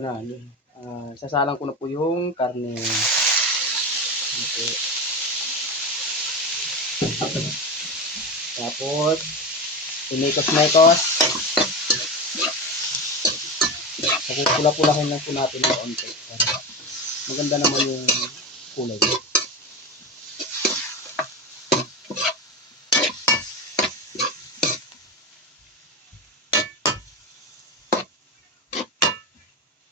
na, sasalang ko na po yung karne. Okay. Tapos, pinikos-mekos. Pula-pulahin lang po natin ng konti. Maganda naman yung kulay.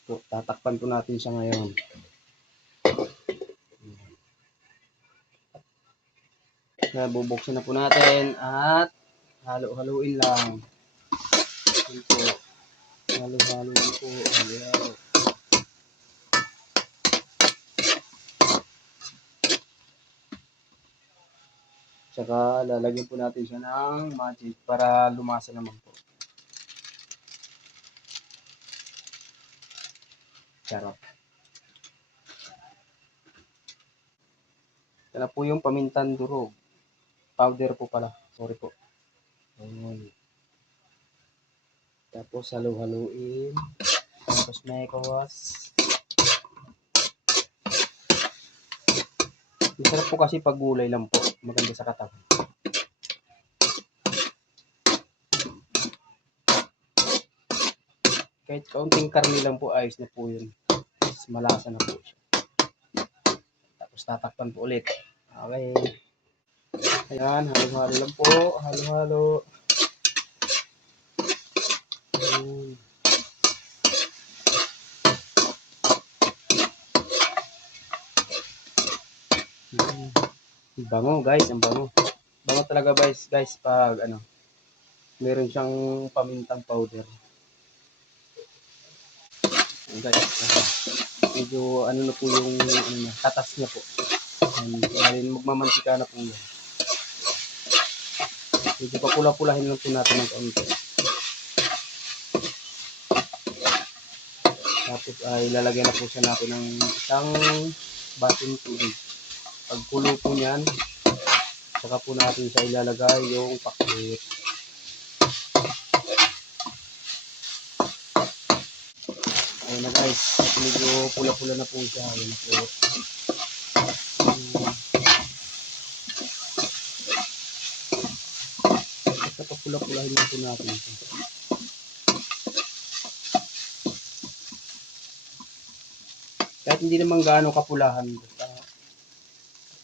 So, tatakpan po natin siya ngayon. Bubuksan na po natin at halo-haluin lang. Yun po. Halo-halo lang po. Halo-halo. Tsaka lalagyan po natin siya ng magic para lumasa naman po. Charot. Ito na po yung pamintan durog. Powder po pala. Sorry po. Ayan. Tapos halo-haluin. Tapos mekos. Masarap po kasi pag gulay lang po. Maganda sa katawan. Kahit kaunting karni lang po, ayos na po yun. Mas malasa na po siya. Tapos tatakpan po ulit. Okay. Ayan, halo-halo lang po. Halo-halo. Bango guys, ang bango. Bango talaga guys pag meron siyang pamintang powder. Guys, medyo na po yung niya, tatas niya po. Dahil magmamantika na po yan. Medyo papula-pulahin lang po natin ng kaunti. Tapos ay lalagyan na po siya natin ng isang basong tubig. Pag kulo po niyan, saka po natin sa ilalagay yung pakbit. Ayun na guys, medyo pula-pula na po siya. Ayun na po. Basta papula-pulahin na po natin ito. Kahit hindi naman gaano kapulahan.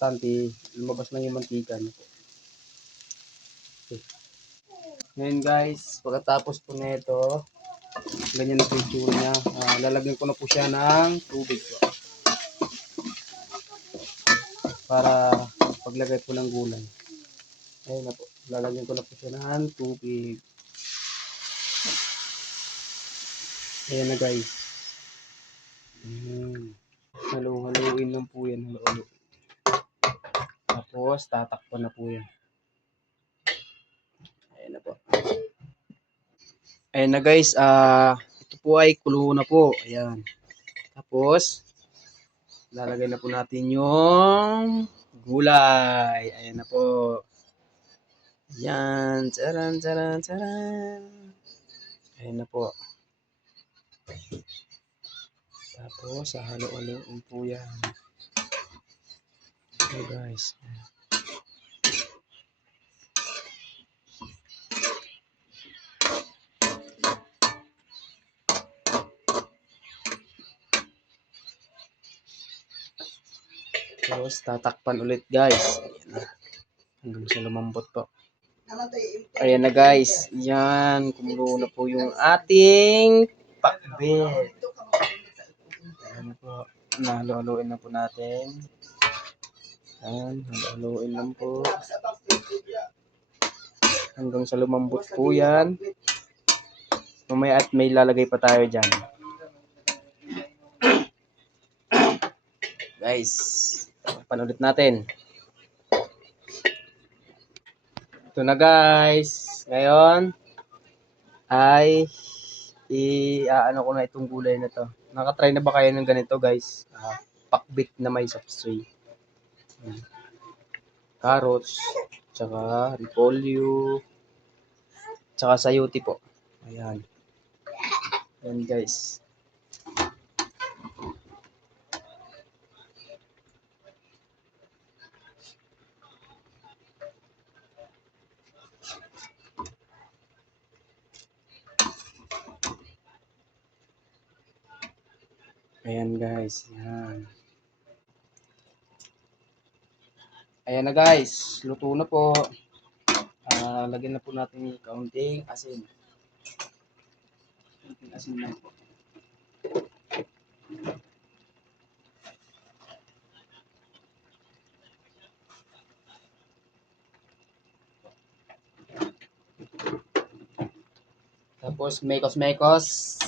Bastante, lumabas lang yung mantika. Okay. Ngayon guys, pagkatapos po nito, ganyan na po yung tsura niya. Lalagyan ko na po siya ng tubig po. Para paglagay po ng gulay. Ayun na po. Lalagyan ko na po siya ng tubig. Ayan na guys. Halu-haluin lang po yan. Halu-haluin. Tapos tatakpan na po yan. Ayan na po. Ayan na guys. Ito po ay kulo na po. Ayan. Tapos lalagay na po natin yung gulay. Ayan na po. Yan. Charan, charan, charan. Ayan na po. Tapos, halo-haloin po yan. Okay guys. Tapos, tatakpan ulit guys. Ayan na. Hanggang sa lumambot po. Ayan na guys. Yan. Kumulo na po yung ating pakbet. Ayan na po. Nahalo-haloin na po natin. Ayan. Halo-haloin lang po. Hanggang sa lumambot po yan. Mamaya at may lalagay pa tayo dyan. Guys. Panulit natin. Ito na guys. Ngayon ay ano ko na itong gulay na to. Nakatry na ba kayo ng ganito guys? Pakbit na may sapsoy. Carrots, tsaka repolyo, tsaka sayote po. Ayan. Ayan guys. Ayan guys, yan. Ayan na guys, luto na po. Lagyan na po natin yung kaunting asin. Kaunting asin lang po. Tapos mekos-mekos.